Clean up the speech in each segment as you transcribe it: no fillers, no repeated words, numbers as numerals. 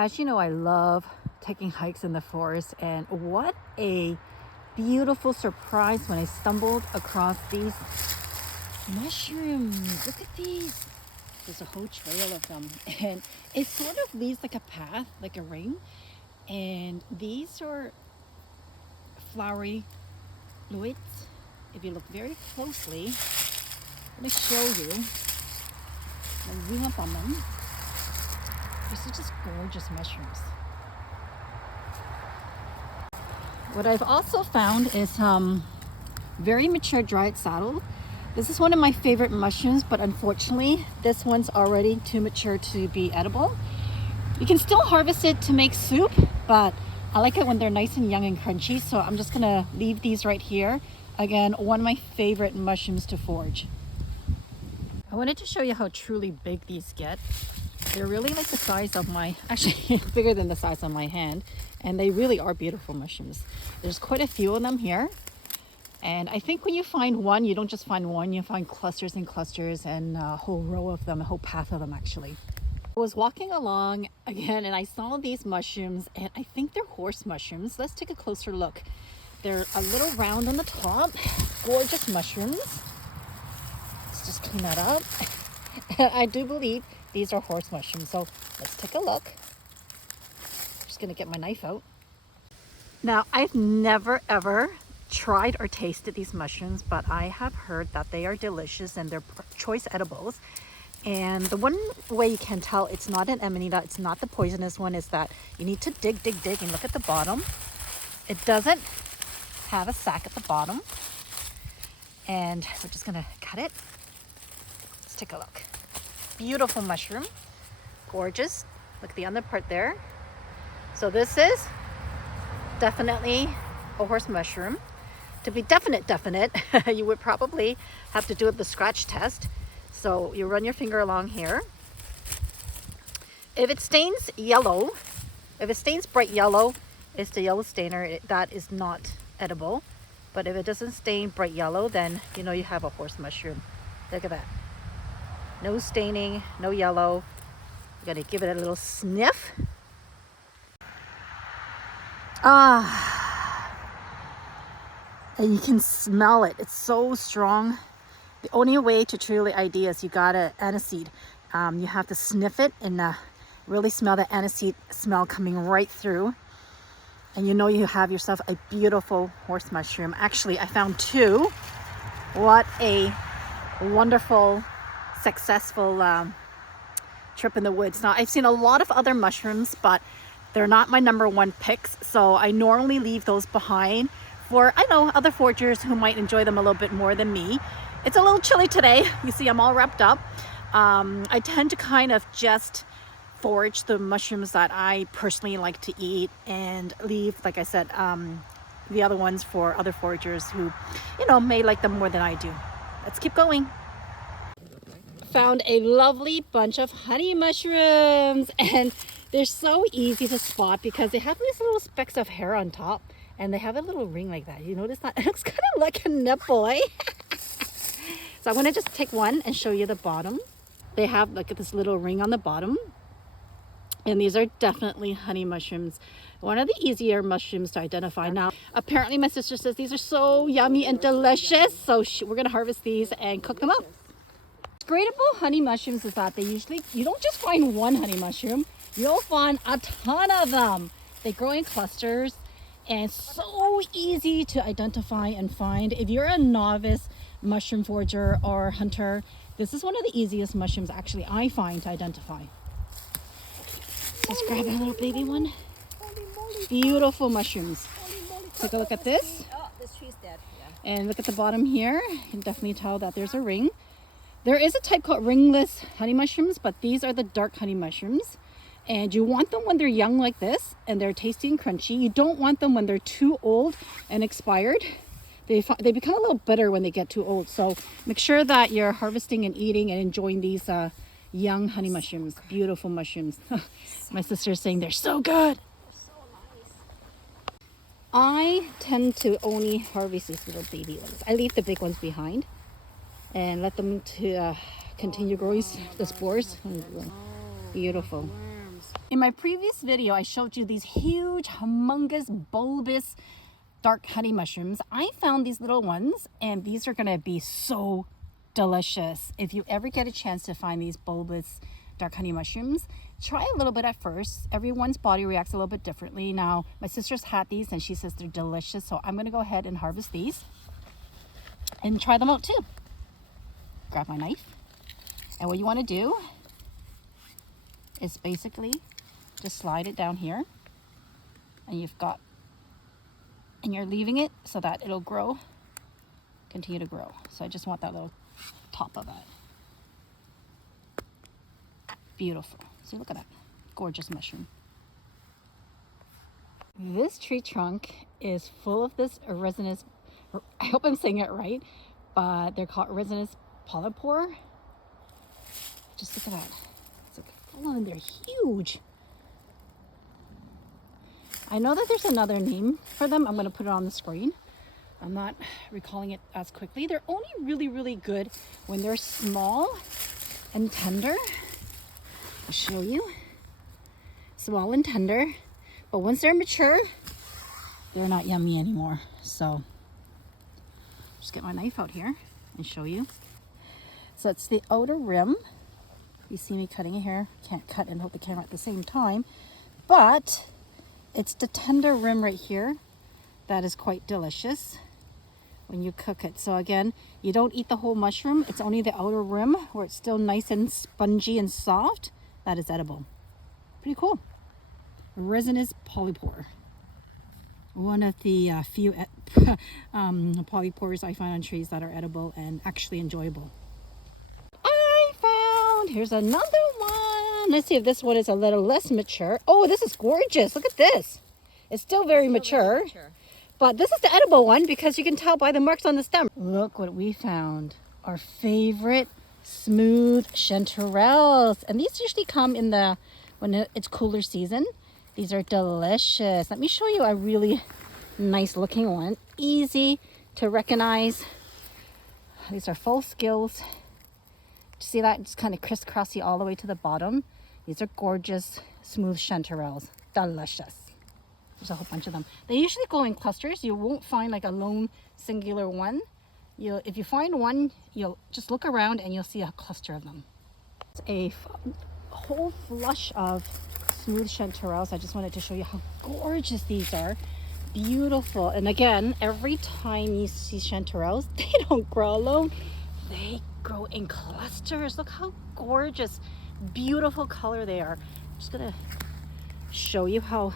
As you know, I love taking hikes in the forest, and what a beautiful surprise when I stumbled across these mushrooms. Look at these. There's a whole trail of them, and it sort of leads like a path, like a ring. And these are flowery fluids. If you look very closely, I'm going to show you. I'll zoom up on them. These are just gorgeous mushrooms. What I've also found is very mature dried saddle. This is one of my favorite mushrooms, but unfortunately, this one's already too mature to be edible. You can still harvest it to make soup, but I like it when they're nice and young and crunchy, so I'm just gonna leave these right here. Again, one of my favorite mushrooms to forage. I wanted to show you how truly big these get. They're really like the size of my, actually bigger than the size of my hand, and they really are beautiful mushrooms. There's quite a few of them here. And I think when you find one, you don't just find one, you find clusters and clusters and a whole row of them, a whole path of them actually. I was walking along again and I saw these mushrooms, and I think they're horse mushrooms. Let's take a closer look. They're a little round on the top, gorgeous mushrooms. Let's just clean that up. I do believe these are horse mushrooms, so let's take a look. I'm just gonna get my knife out. Now, I've never ever tried or tasted these mushrooms, but I have heard that they are delicious and they're choice edibles. And the one way you can tell it's not an amanita, it's not the poisonous one, is that you need to dig and look at the bottom. It doesn't have a sac at the bottom. And we're just gonna cut it. Let's take a look. Beautiful mushroom, gorgeous. Look at the under part there. So this is definitely a horse mushroom. To be definite, you would probably have to do the scratch test. So you run your finger along here. If it stains yellow, if it stains bright yellow, it's the yellow stainer. That is not edible. But if it doesn't stain bright yellow, then you know you have a horse mushroom. Look at that. No staining, no yellow. You gotta give it a little sniff. And you can smell it. It's so strong. The only way to truly ID is you gotta aniseed. You have to sniff it and really smell the aniseed smell coming right through. And you know you have yourself a beautiful horse mushroom. Actually, I found two. What a wonderful, successful trip in the woods. Now, I've seen a lot of other mushrooms, but they're not my number one picks. So I normally leave those behind for, I know, other foragers who might enjoy them a little bit more than me. It's a little chilly today. You see, I'm all wrapped up. I tend to kind of just forage the mushrooms that I personally like to eat and leave, like I said, the other ones for other foragers who, you know, may like them more than I do. Let's keep going. Found a lovely bunch of honey mushrooms, and they're so easy to spot because they have these little specks of hair on top, and they have a little ring like that. You notice that? It looks kind of like a nipple, eh? So I'm gonna just take one and show you the bottom. They have like this little ring on the bottom. And these are definitely honey mushrooms. One of the easier mushrooms to identify. Now, apparently my sister says these are so yummy and delicious. So we're gonna harvest these and cook them up. What's great about honey mushrooms is that you don't just find one honey mushroom, you'll find a ton of them. They grow in clusters and so easy to identify and find. If you're a novice mushroom forager or hunter, this is one of the easiest mushrooms actually I find to identify. Let's grab a little baby one. Beautiful mushrooms. Take a look at this. And look at the bottom here. You can definitely tell that there's a ring. There is a type called ringless honey mushrooms, but these are the dark honey mushrooms. And you want them when they're young like this and they're tasty and crunchy. You don't want them when they're too old and expired. They become a little bitter when they get too old. So make sure that you're harvesting and eating and enjoying these young honey mushrooms. Beautiful mushrooms. My sister is saying they're so good. I tend to only harvest these little baby ones. I leave the big ones behind and let them to continue growing the spores. Beautiful. In my previous video, I showed you these huge, humongous, bulbous, dark honey mushrooms. I found these little ones, and these are gonna be so delicious. If you ever get a chance to find these bulbous, dark honey mushrooms, try a little bit at first. Everyone's body reacts a little bit differently. Now, my sister's had these, and she says they're delicious, so I'm gonna go ahead and harvest these and try them out too. Grab my knife, and what you wanna do is basically just slide it down here, and you're leaving it so that it'll grow, continue to grow. So I just want that little top of it. Beautiful. See, look at that gorgeous mushroom. This tree trunk is full of this resinous, I hope I'm saying it right, but they're called resinous polypore. Just look at that. It's full of, they're huge. I know that there's another name for them. I'm going to put it on the screen. I'm not recalling it as quickly. They're only really good when they're small and tender. I'll show you. Small and tender. But once they're mature, they're not yummy anymore. So, just get my knife out here and show you. So it's the outer rim. You see me cutting it here. Can't cut and hold the camera at the same time. But it's the tender rim right here that is quite delicious when you cook it. So again, you don't eat the whole mushroom. It's only the outer rim where it's still nice and spongy and soft. That is edible. Pretty cool. Resinous polypore. One of the few polypores I find on trees that are edible and actually enjoyable. Here's another one. Let's see if this one is a little less mature. Oh, this is gorgeous. Look at this. It's still very mature. But this is the edible one because you can tell by the marks on the stem. Look what we found. Our favorite smooth chanterelles. And these usually come in when it's cooler season. These are delicious. Let me show you a really nice looking one. Easy to recognize. These are full gills. See that? It's kind of crisscrossy all the way to the bottom. These are gorgeous, smooth chanterelles. Delicious. There's a whole bunch of them. They usually go in clusters. You won't find like a lone singular one. If you find one, you'll just look around and you'll see a cluster of them. It's a whole flush of smooth chanterelles. I just wanted to show you how gorgeous these are. Beautiful. And again, every time you see chanterelles, they don't grow alone. They grow in clusters. Look how gorgeous, beautiful color they are. I'm just gonna show you how,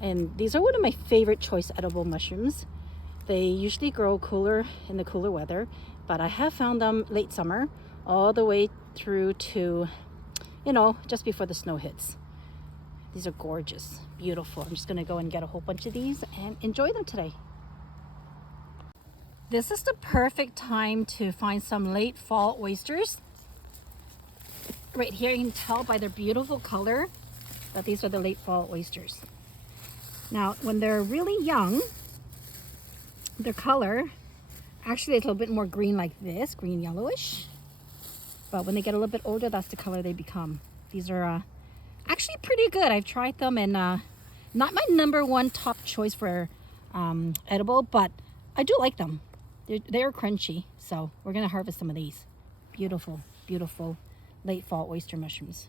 and these are one of my favorite choice edible mushrooms. They usually grow cooler in the cooler weather, but I have found them late summer all the way through to, just before the snow hits. These are gorgeous, beautiful. I'm just gonna go and get a whole bunch of these and enjoy them today. This is the perfect time to find some late fall oysters. Right here, you can tell by their beautiful color that these are the late fall oysters. Now, when they're really young, their color actually is a little bit more green like this, green yellowish. But when they get a little bit older, that's the color they become. These are actually pretty good. I've tried them, and not my #1 top choice for edible, but I do like them. They're crunchy, so we're gonna harvest some of these. Beautiful, beautiful late fall oyster mushrooms.